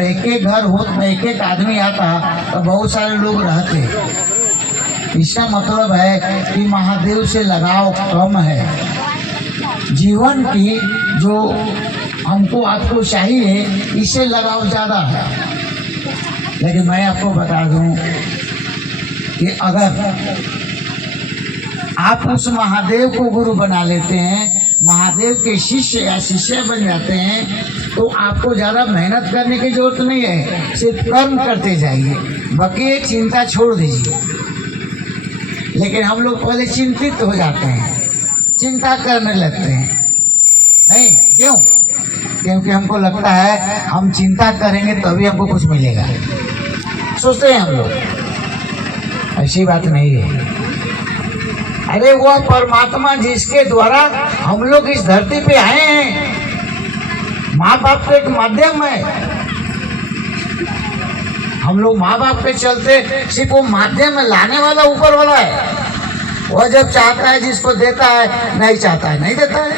अगर एक एक घर हो तो एक एक आदमी आता तो बहुत सारे लोग रहते। इसका मतलब है कि महादेव से लगाव कम है। जीवन की जो हमको आपको चाहिए इससे लगाव ज़्यादा है। लेकिन मैं आपको बता दूं कि अगर आप उस महादेव को गुरु बना लेते हैं, महादेव के शिष्य या शिष्य बन जाते हैं, तो आपको ज़्यादा मेहनत करने की जरूरत नहीं है, सिर्फ कर्म करते जाइए, बाकी चिंता छोड़ दीजिए। लेकिन हम लोग पहले चिंतित हो जाते हैं, चिंता करने लगते हैं। नहीं क्यों? क्योंकि हमको लगता है हम चिंता करेंगे तभी हमको कुछ मिलेगा, सोचते हैं हम लोग। ऐसी बात नहीं है। अरे वो परमात्मा जिसके द्वारा हम लोग इस धरती पे आए हैं, माँ बाप तो एक माध्यम है। हम लोग माँ बाप के चलते सिर्फ वो माध्यम में लाने वाला ऊपर वाला है। वह जब चाहता है जिसको देता है, नहीं चाहता है नहीं देता है।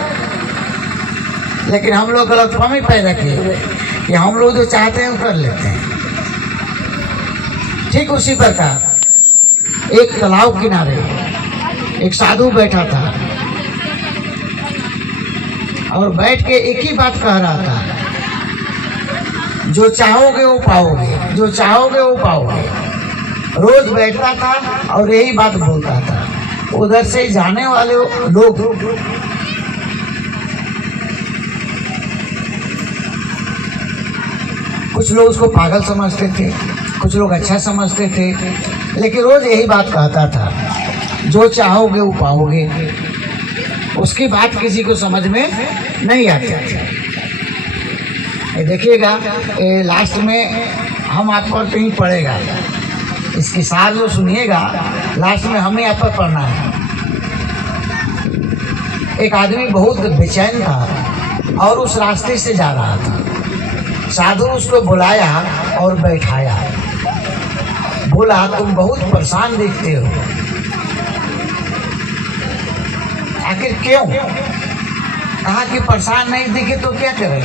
लेकिन हम लोग गलतफहमी पैदा किए हुए कि हम लोग जो चाहते हैं वो कर लेते हैं। ठीक उसी प्रकार एक तालाब किनारे एक साधु बैठा था और बैठ के एक ही बात कह रहा था, जो चाहोगे वो पाओगे, जो चाहोगे वो पाओगे। रोज बैठता था और यही बात बोलता था। उधर से जाने वाले लोग कुछ लोग उसको पागल समझते थे, कुछ लोग अच्छा समझते थे, लेकिन रोज यही बात कहता था, जो चाहोगे वो पाओगे। उसकी बात किसी को समझ में नहीं आती थी। देखिएगा लास्ट में हम आप पर कहीं पड़ेगा, इसकी सार जो सुनिएगा लास्ट में हमें आप पर पढ़ना है। एक आदमी बहुत बेचैन था और उस रास्ते से जा रहा था। साधु उसको बुलाया और बैठाया, बोला तुम बहुत परेशान दिखते हो। आखिर क्यों? कहा कि परेशान नहीं दिखे तो क्या करें,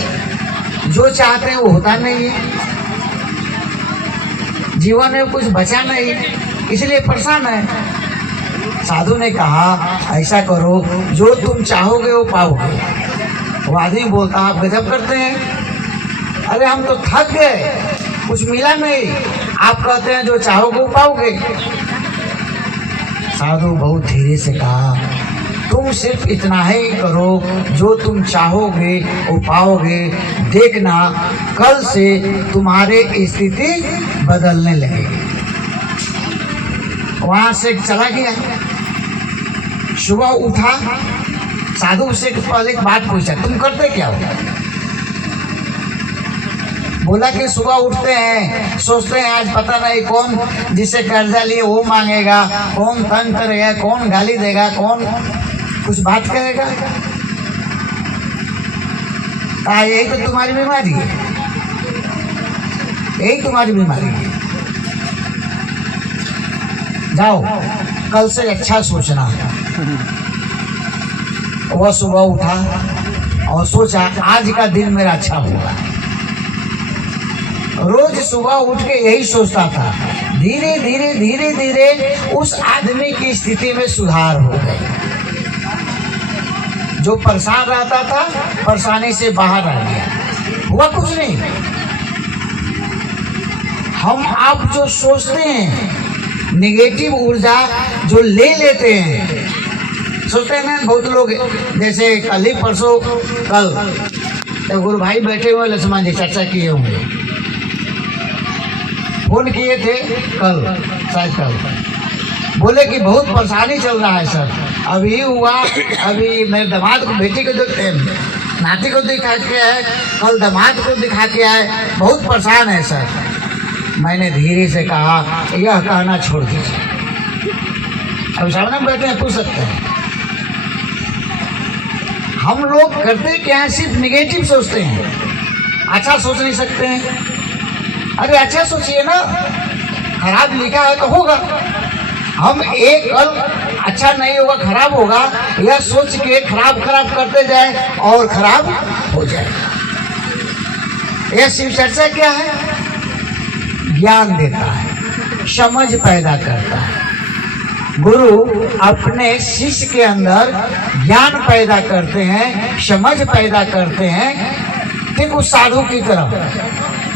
जो चाहते हैं वो होता नहीं है, जीवन में कुछ बचा नहीं, इसलिए परेशान है। साधु ने कहा ऐसा करो, जो तुम चाहोगे वो पाओगे। वो आदमी बोलता आप गजब करते हैं, अरे हम तो थक गए, कुछ मिला नहीं, आप कहते हैं जो चाहोगे वो पाओगे। साधु बहुत धीरे से कहा तुम सिर्फ इतना ही करो, जो तुम चाहोगे वो पाओगे। देखना कल से तुम्हारे स्थिति बदलने लगेगी। वहां से चला गया। सुबह उठा, साधु से पहले एक बात पूछा, तुम करते क्या हो? बोला कि सुबह उठते हैं, सोचते हैं आज पता नहीं कौन जिसे कर्जा लिए वो मांगेगा, कौन तंग करेगा, कौन गाली देगा, कौन कुछ बात करेगा। यही तो तुम्हारी बीमारी है, यही तुम्हारी बीमारी है। जाओ कल से अच्छा सोचना। वह सुबह उठा और सोचा आज का दिन मेरा अच्छा होगा। रोज सुबह उठ के यही सोचता था। धीरे धीरे धीरे धीरे उस आदमी की स्थिति में सुधार हो गया। जो परेशान रहता था परेशानी से बाहर आ गया। हुआ कुछ नहीं। हम आप जो सोचते हैं, नेगेटिव ऊर्जा जो ले लेते हैं, सोचते हैं ना बहुत लोग, जैसे कल ही परसों कल तो गुरु भाई बैठे हुए लक्ष्मण जी चर्चा किए होंगे, फोन किए थे कल, शायद कल, बोले कि बहुत परेशानी चल रहा है सर। अभी हुआ, अभी मेरे दामाद को, बेटी को, नाती को दिखा के आए, कल दामाद को दिखा के आए, बहुत परेशान है सर। मैंने धीरे से कहा यह कहना छोड़ दीजिए, अब सामने बैठे हैं पूछ सकते हैं। हम लोग करते क्या है, सिर्फ निगेटिव सोचते हैं, अच्छा सोच नहीं सकते हैं। अरे अच्छा सोचिए ना, खराब लिखा है तो होगा। हम एक कल अच्छा नहीं होगा, खराब होगा, यह सोच के खराब खराब करते जाए और खराब हो जाए। यह शिव चर्चा क्या है? ज्ञान देता है, समझ पैदा करता है। गुरु अपने शिष्य के अंदर ज्ञान पैदा करते हैं, समझ पैदा करते हैं। ठीक उस साधु की तरह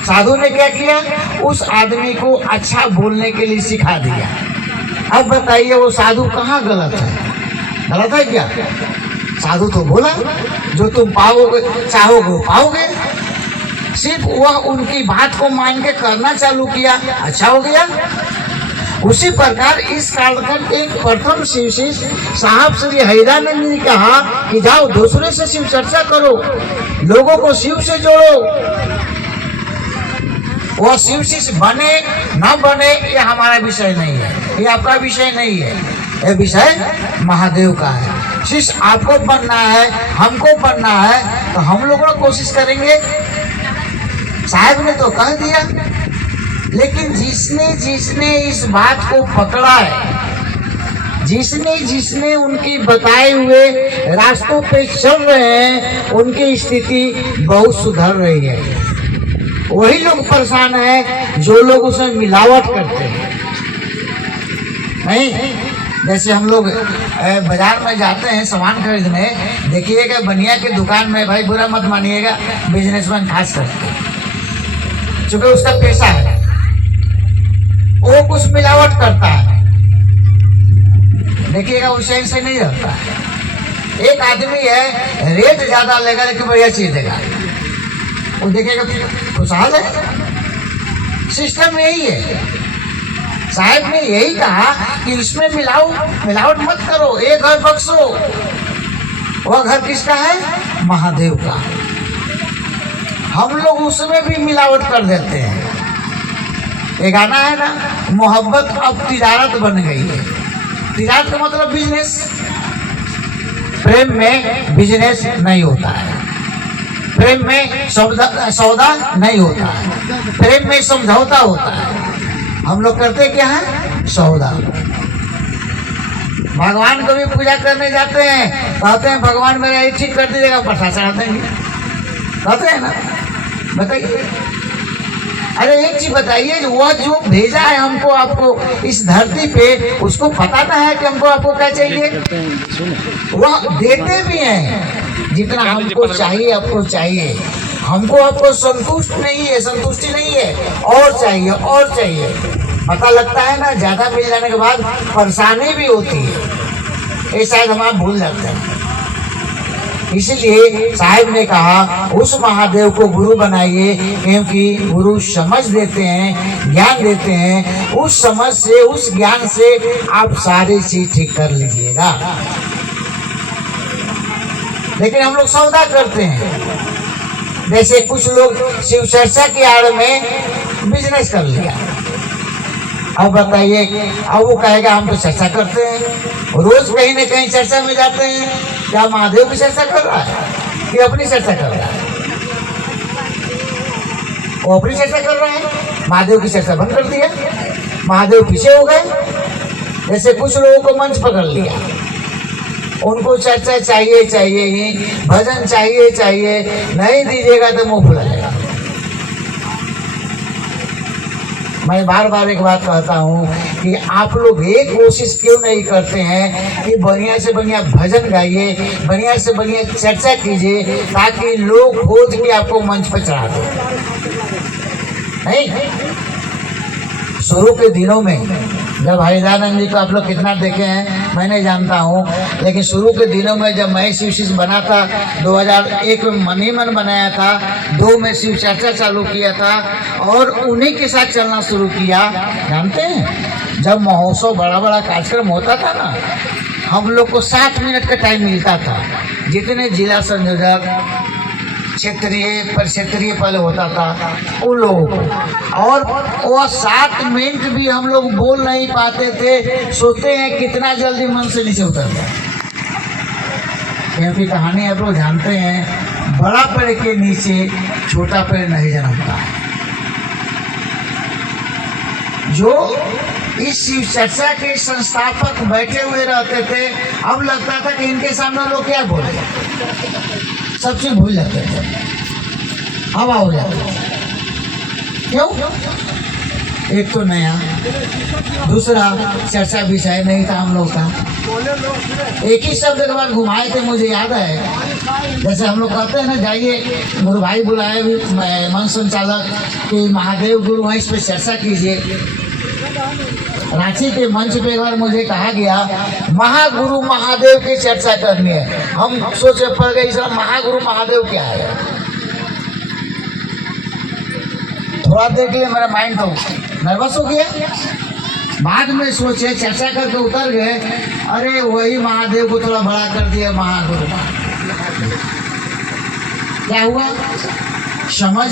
साधु ने क्या किया? उस आदमी को अच्छा बोलने के लिए सिखा दिया। अब बताइए वो साधु कहाँ गलत है? गलत है क्या? साधु तो बोला जो तुम पाओगे चाहोगे पाओगे। सिर्फ वह उनकी बात को मान के करना चालू किया, अच्छा हो गया। उसी प्रकार इस कालखंड के प्रथम शिव शिष्य साहब श्री हैदानंद ने कहा कि जाओ दूसरे से शिव चर्चा करो, लोगों को शिव से जोड़ो। वो शिव शिष्य बने न बने ये हमारा विषय नहीं है, ये आपका विषय नहीं है, ये विषय महादेव का है। शिष्य आपको बनना है, हमको बनना है, तो हम लोग कोशिश करेंगे। साहब ने तो कह दिया, लेकिन जिसने इस बात को पकड़ा है, जिसने उनकी बताए हुए रास्तों पे चल रहे हैं, उनकी स्थिति बहुत सुधर रही है। वही लोग परेशान हैं जो लोग उसमें मिलावट करते हैं। नहीं, जैसे हम लोग बाजार में जाते हैं सामान खरीदने, देखिएगा बनिया के दुकान में, भाई बुरा मत मानिएगा, बिजनेसमैन खास करके, चूंकि उसका पैसा है, वो कुछ मिलावट करता है। देखिएगा वो सही से नहीं रहता। एक आदमी है रेट ज्यादा लेगा लेकिन बढ़िया चीज देगा, वो देखेगा खुशहाल है। सिस्टम यही है। साहब ने यही कहा कि इसमें मिलावट मत करो, एक घर बख्शो। वह घर किसका है? महादेव का। हम लोग उसमें भी मिलावट कर देते हैं। ये गाना है ना, मोहब्बत अब तिजारत बन गई है। तिजारत का मतलब बिजनेस। प्रेम में बिजनेस नहीं होता है, प्रेम में सौदा नहीं होता है, प्रेम में समझौता होता है। हम लोग करते क्या है? सौदा। भगवान को भी पूजा करने जाते हैं, कहते हैं भगवान मेरा ये ठीक कर दीजिएगा, प्रसाद चढ़ाते हैं, कहते हैं ना। बताइए, अरे एक चीज बताइए, वह जो भेजा है हमको आपको इस धरती पे, उसको पता ना है कि हमको आपको क्या चाहिए? वह देते भी हैं जितना हमको चाहिए, आपको चाहिए। हमको आपको संतुष्ट नहीं है, संतुष्टि नहीं है, और चाहिए और चाहिए। पता लगता है ना, ज्यादा मिल जाने के बाद परेशानी भी होती है, ये शायद हम आप भूल जाते हैं। इसलिए साहब ने कहा उस महादेव को गुरु बनाइए, क्योंकि गुरु समझ देते हैं, ज्ञान देते हैं। उस समझ से, उस ज्ञान से आप सारी चीज ठीक कर लीजिएगा। लेकिन हम लोग सौदा करते हैं। जैसे कुछ लोग शिव चर्चा की आड़ में बिजनेस कर लिया। अब बताइए, अब वो कहेगा हम तो चर्चा करते हैं, रोज कहीं न कहीं चर्चा में जाते हैं। क्या महादेव की चर्चा कर रहा है कि अपनी चर्चा कर रहा है? वो अपनी चर्चा कर रहा है, महादेव की चर्चा बंद कर दिया, महादेव पीछे हो गए। जैसे कुछ लोगों को मंच पकड़ लिया, उनको चर्चा चाहिए चाहिए ही, भजन चाहिए चाहिए, नहीं दीजिएगा तो मुंह फुला जाएगा। मैं बार बार एक बात कहता हूँ कि आप लोग एक कोशिश क्यों नहीं करते हैं कि बढ़िया से बढ़िया भजन गाइए, बढ़िया से बढ़िया चर्चा कीजिए, ताकि लोग खोज के आपको मंच पर चढ़ा दें। नहीं, शुरू के दिनों में जब हैदानंद जी को आप लोग कितना देखे हैं मैं नहीं जानता हूँ, लेकिन शुरू के दिनों में जब मैं शिव शिष्य बना था, 2001 में मन ही मन बनाया था, 2 में शिव चर्चा चालू किया था, और उन्हीं के साथ चलना शुरू किया। जानते हैं, जब महोत्सव बड़ा बड़ा कार्यक्रम होता था ना, हम लोग को 7 मिनट का टाइम मिलता था। जितने जिला संयोजक, क्षेत्रीय परिक्षेत्रीय पहले होता था उन लोगों को, और वो 7 मिनट भी हम लोग बोल नहीं पाते थे। सोचते हैं कितना जल्दी मन से नीचे उतर जाए, क्योंकि कहानी आप लोग जानते हैं, बड़ा पेड़ के नीचे छोटा पेड़ नहीं जन्मता। जो इस शिव चर्चा के संस्थापक बैठे हुए रहते थे, अब लगता था कि इनके सामने लोग क्या बोले, सब चीज भूल जाते थे। हवा हो जाती। क्यों? एक तो नया, दूसरा चर्चा विषय नहीं था हम लोग का। एक ही शब्द के बाद घुमाए थे, मुझे याद है। जैसे हम लोग कहते हैं ना, जाइए गुरु भाई बुलाए मंच संचालक कि महादेव गुरु हैं, इस पर चर्चा कीजिए। रांची के मंच पे एक बार मुझे कहा गया महागुरु महादेव की चर्चा करनी है। हम सोचे पड़ गए, इसका महागुरु महादेव क्या है। थोड़ा देर के लिए मेरा माइंड तो नर्वस हो गया। बाद में सोचे, चर्चा करके उतर गए, अरे वही महादेव को थोड़ा बड़ा कर दिया महागुरु। क्या हुआ? समझ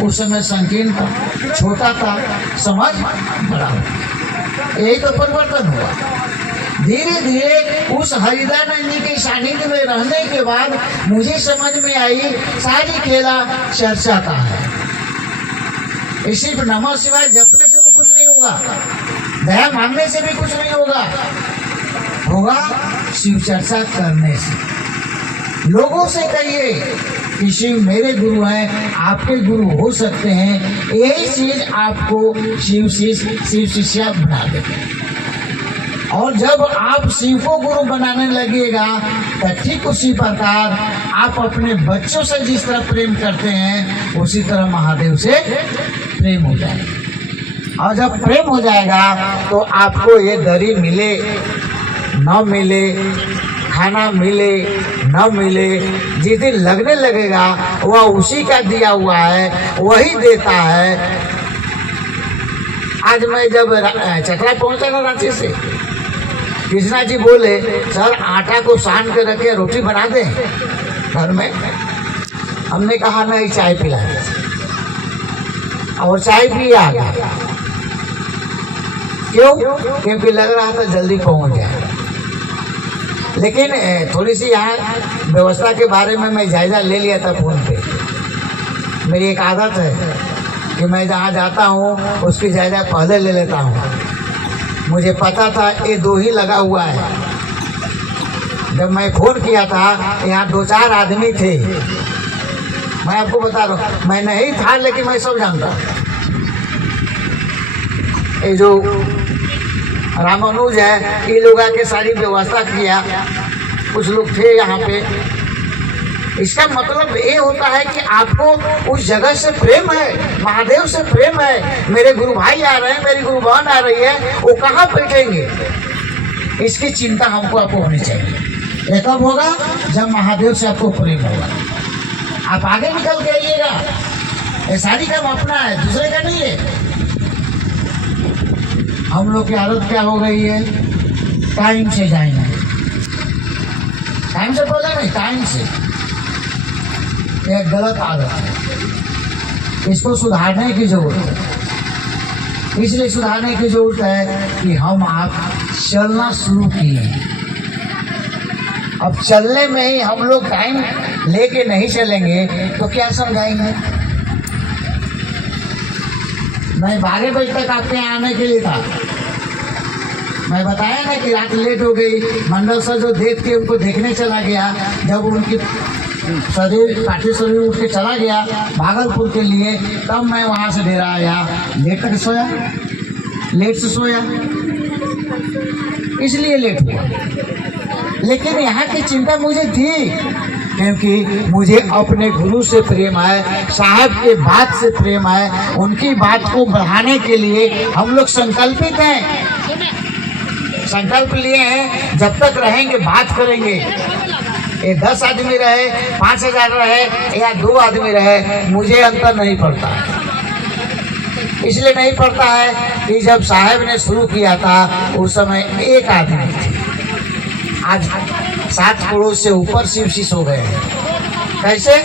उस समय संकीर्ण था, छोटा था, समझ बड़ा हुआ। यही तो परिवर्तन हुआ। धीरे धीरे उस हरिदानंद के सानिध्य में रहने के बाद मुझे समझ में आई सारी खेला चर्चा का है। इसी पर नमः शिवाय जपने से भी कुछ नहीं होगा, दया मानने से भी कुछ नहीं होगा, होगा शिव चर्चा करने से। लोगों से कहिए कि शिव मेरे गुरु हैं, आपके गुरु हो सकते हैं। यही चीज आपको शिव शिष्या बना देगी। और जब आप शिव को गुरु बनाने लगेगा तो ठीक उसी प्रकार आप अपने बच्चों से जिस तरह प्रेम करते हैं उसी तरह महादेव से प्रेम हो जाएगा। और जब प्रेम हो जाएगा तो आपको ये दरी मिले न मिले, खाना मिले न मिले, जिस दिन लगने लगेगा वह उसी का दिया हुआ है, वही देता है। आज मैं जब चतरा पहुंचा ना रांची से, कृष्णा जी बोले सर आटा को सान के रखे रोटी बना दे घर में। हमने कहा नहीं, चाय पिला दे। और चाय पी आ गया। क्यों? क्योंकि लग रहा था जल्दी पहुंच जाए। लेकिन थोड़ी सी यहाँ व्यवस्था के बारे में मैं जायजा ले लिया था फोन पे। मेरी एक आदत है कि मैं जहाँ जाता हूँ उसकी जायजा पहले ले लेता हूँ। मुझे पता था ये दो ही लगा हुआ है। जब मैं फोन किया था यहाँ 2-4 आदमी थे। मैं आपको बता रहा हूँ, मैं नहीं था लेकिन मैं सब जानता। ये जो रामानुज है, ये लोग आके सारी व्यवस्था किया। कुछ लोग थे यहाँ पे। इसका मतलब ये होता है कि आपको उस जगह से प्रेम है, महादेव से प्रेम है। मेरे गुरु भाई आ रहे हैं, मेरी गुरु बहन आ रही है, वो कहाँ बैठेंगे, इसकी चिंता हमको आपको होनी चाहिए। ये कब होगा? जब महादेव से आपको प्रेम होगा। आप आगे निकल के आइएगा। ये सारी काम अपना है, दूसरे का नहीं है। हम लोग की आदत क्या हो गई है? टाइम से जाएंगे, टाइम से बोला नहीं, टाइम से। एक गलत आदत है, इसको सुधारने की जरूरत है। इसलिए सुधारने की जरूरत है कि हम आप चलना शुरू किए। अब चलने में ही हम लोग टाइम लेके नहीं चलेंगे तो क्या समझाएंगे? मैं 12 बजे तक आपके यहाँ आने के लिए था। मैं बताया ना कि रात लेट हो गई। मंडल सर जो देख के उनको देखने चला गया, जब उनकी शरीर पार्टी शरीर उठ के चला गया भागलपुर के लिए, तब मैं वहाँ से डेरा आया। लेट तक सोया, लेट से सोया, इसलिए लेट हुआ। लेकिन यहाँ की चिंता मुझे थी क्योंकि मुझे अपने गुरु से प्रेम है, साहब के बात से प्रेम है। उनकी बात को बढ़ाने के लिए हम लोग संकल्पित हैं, संकल्प लिए हैं। जब तक रहेंगे बात करेंगे। ये 10 आदमी रहे, 5000 रहे या 2 आदमी रहे, मुझे अंतर नहीं पड़ता। इसलिए नहीं पड़ता है कि जब साहब ने शुरू किया था उस समय 1 आदमी थे। आज 7 करोड़ से ऊपर शिव शिष्य हो गए हैं। कैसे?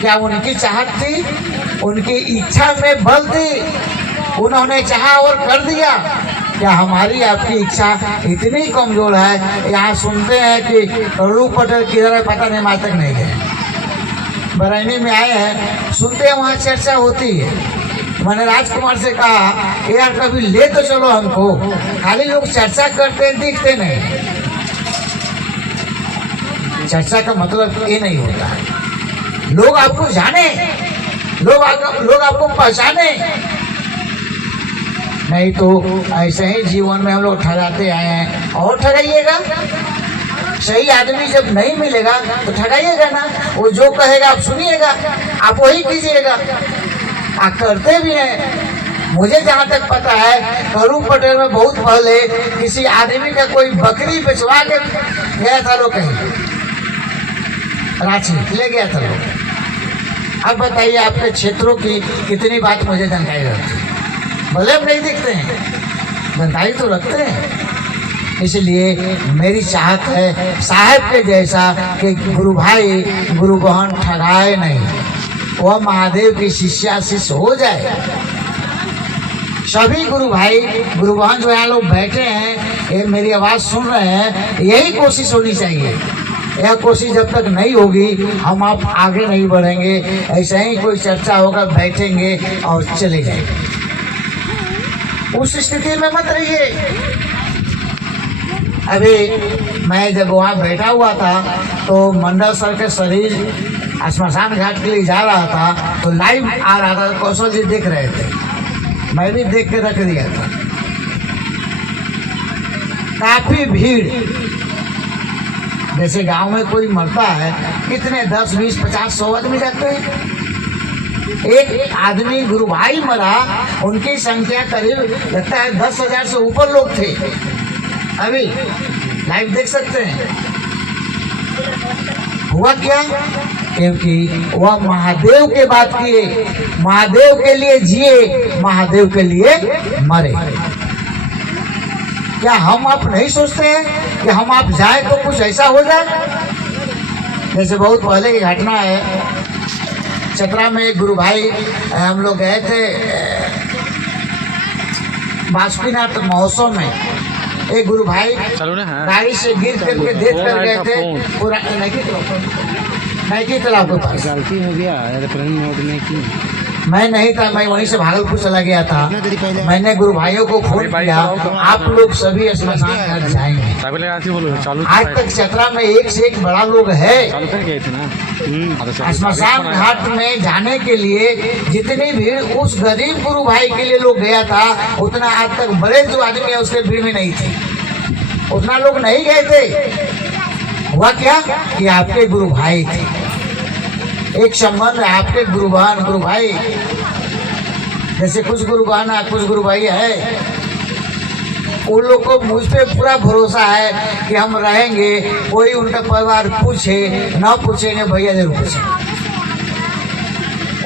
क्या उनकी चाहत थी? उनकी इच्छा में बल थी, उन्होंने चाहा और कर दिया। क्या हमारी आपकी इच्छा इतनी कमजोर है? यहाँ सुनते हैं कि करोड़ों पटेल किधर है पता नहीं, आज तक नहीं गए। बरैनी में आए हैं, सुनते हैं वहाँ चर्चा होती है। मैंने राजकुमार से कहा यार कभी ले तो चलो हमको, खाली लोग चर्चा करते दिखते नहीं। चर्चा का मतलब ये नहीं होता है। लोग आपको जाने, लोग आपको पहचाने। नहीं तो ऐसे ही जीवन में हम लोग ठगाते आए हैं और ठगाइएगा। सही आदमी जब नहीं मिलेगा तो ठगाइएगा ना। वो जो कहेगा आप सुनिएगा, आप वही कीजिएगा। आप करते भी हैं। मुझे जहाँ तक पता है, करूँ पटेल में बहुत पहले किसी आदमी का कोई बकरी बेचवा के गया था लोग, कहीं रांची ले गया था लोग। अब बताइए आपके क्षेत्रों की कितनी बात मुझे जानकारी रहती है। भले हम नहीं दिखते हैं, जानकारी तो रखते हैं। इसलिए मेरी चाहत है साहब के जैसा कि गुरु भाई गुरु बहन ठगाए नहीं, वह महादेव की शिष्या शिष्य हो जाए। सभी गुरु भाई गुरु बहन जो यहाँ लोग बैठे हैं, ये मेरी आवाज़ सुन रहे हैं, यही कोशिश होनी चाहिए। यह कोशिश जब तक नहीं होगी हम आप आगे नहीं बढ़ेंगे। ऐसे ही कोई चर्चा होगा, बैठेंगे और चले जाएंगे। उस स्थिति में मत रहिए। अभी मैं जब वहाँ बैठा हुआ था तो मंडल सर के शरीर श्मशान घाट के लिए जा रहा था, तो लाइव आ रहा था, कौशल जी देख रहे थे, मैं भी देख के रख दिया था। काफी भीड़, जैसे गांव में कोई मरता है कितने 10, 20, 50, 100 आदमी जाते हैं। एक आदमी गुरु भाई मरा, उनकी संख्या करीब लगता है 10,000 से ऊपर लोग थे। अभी लाइव देख सकते हैं। हुआ क्या? क्योंकि वह महादेव के बात किए, महादेव के लिए जिए, महादेव के लिए मरे। क्या हम आप नहीं सोचते हैं कि हम आप जाए तो कुछ ऐसा हो जाए? जैसे बहुत पहले की घटना है, चतरा में एक गुरु भाई, हम लोग गए थे बासुकीनाथ महोत्सव में। एक गुरु भाई गाड़ी से गिर करके देख कर गए थे पूरा नैकी तालाब के पास। गलती हो गया मोड़ने की। मैं नहीं था, मैं वहीं से भागलपुर चला गया था। मैंने गुरु भाइयों को फोन किया, आप लोग सभी श्मशान घाट जाएंगे। आज तक चतरा में एक से एक बड़ा लोग है। श्मशान घाट में जाने के लिए जितनी भीड़ उस गरीब गुरु भाई के लिए लोग गया था, उतना आज तक बड़े जो आदमी है उसके भीड़ में नहीं थे, उतना लोग नहीं गए थे। हुआ क्या कि आपके गुरु भाई थे, एक संबंध है आपके गुरु बहन गुरु भाई। जैसे कुछ गुरु बहन है, कुछ गुरु भाई है, उन लोग को मुझ पे पूरा भरोसा है कि हम रहेंगे। कोई उनका परिवार पूछे ना पूछेंगे, भैया जरूर पूछे।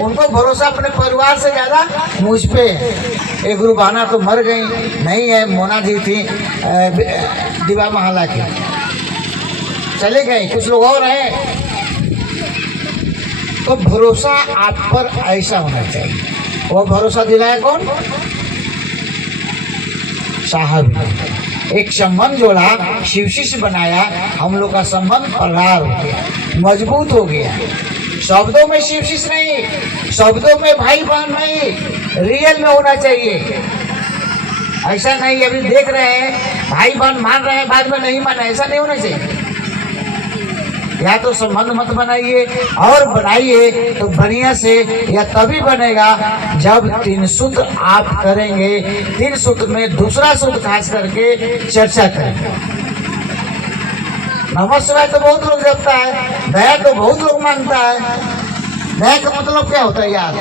उनको भरोसा अपने परिवार से ज्यादा मुझ पे है। एक गुरु बहना तो मर गई, नहीं है, मोना जी थी दिवा महला की, चले गए। कुछ लोग और हैं। तो भरोसा आप पर ऐसा होना चाहिए। वो भरोसा दिलाया कौन? साहब ने एक संबंध जोड़ा, शिव शिष्य बनाया। हम लोग का संबंध प्रगाढ़ हो गया, मजबूत हो गया। शब्दों में शिव शिष्य नहीं, शब्दों में भाई बहन नहीं, रियल में होना चाहिए। ऐसा नहीं अभी देख रहे हैं भाई बहन मान रहे हैं, बाद में नहीं माना, ऐसा नहीं होना चाहिए। या तो संबंध मत बनाइए, और बनाइए तो बढ़िया से, या तभी बनेगा जब 3 सूत्र आप करेंगे। 3 सूत्र में दूसरा सूत्र खास करके चर्चा करेंगे। नमः शिवाय तो बहुत लोग जपता है, दया तो बहुत लोग मांगता है। दया का मतलब क्या होता है? याद।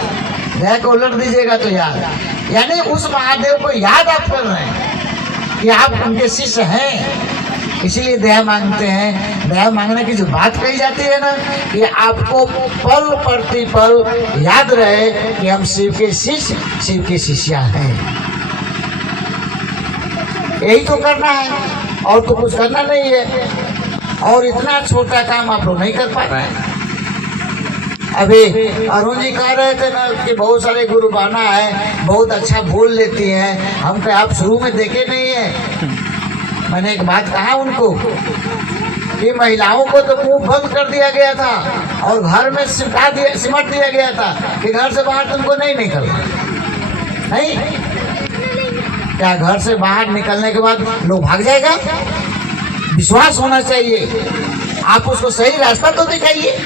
दया को उलट दीजिएगा तो याद, यानी उस महादेव को याद आप कर रहे हैं कि आप उनके शिष्य हैं, इसीलिए दया मांगते हैं। दया मांगने की जो बात कही जाती है ना, कि आपको पल प्रतिपल याद रहे कि हम शिव के शिष्य, शिव के शिष्या हैं। यही तो करना है, और तो कुछ करना नहीं है। और इतना छोटा काम आप लोग नहीं कर पा रहे हैं। अभी अरुण जी कह रहे थे ना कि बहुत सारे गुरु बहना है, बहुत अच्छा बोल लेती हैं। हम कहे आप शुरू में देखे नहीं है। मैंने एक बात कहा उनको कि महिलाओं को तो मुंह बंद कर दिया गया था और घर में सिमट दिया गया था कि घर से बाहर तुमको नहीं निकलना। नहीं, क्या घर से बाहर निकलने के बाद लोग भाग जाएगा? विश्वास होना चाहिए। आप उसको सही रास्ता तो दिखाइए,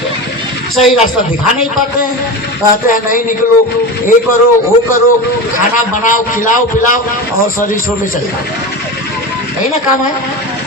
सही रास्ता दिखा नहीं पाते हैं, कहते हैं नहीं निकलो, ये करो वो करो, खाना बनाओ खिलाओ पिलाओ और शरीर छोड़ के चले जाओ, यही ना काम है।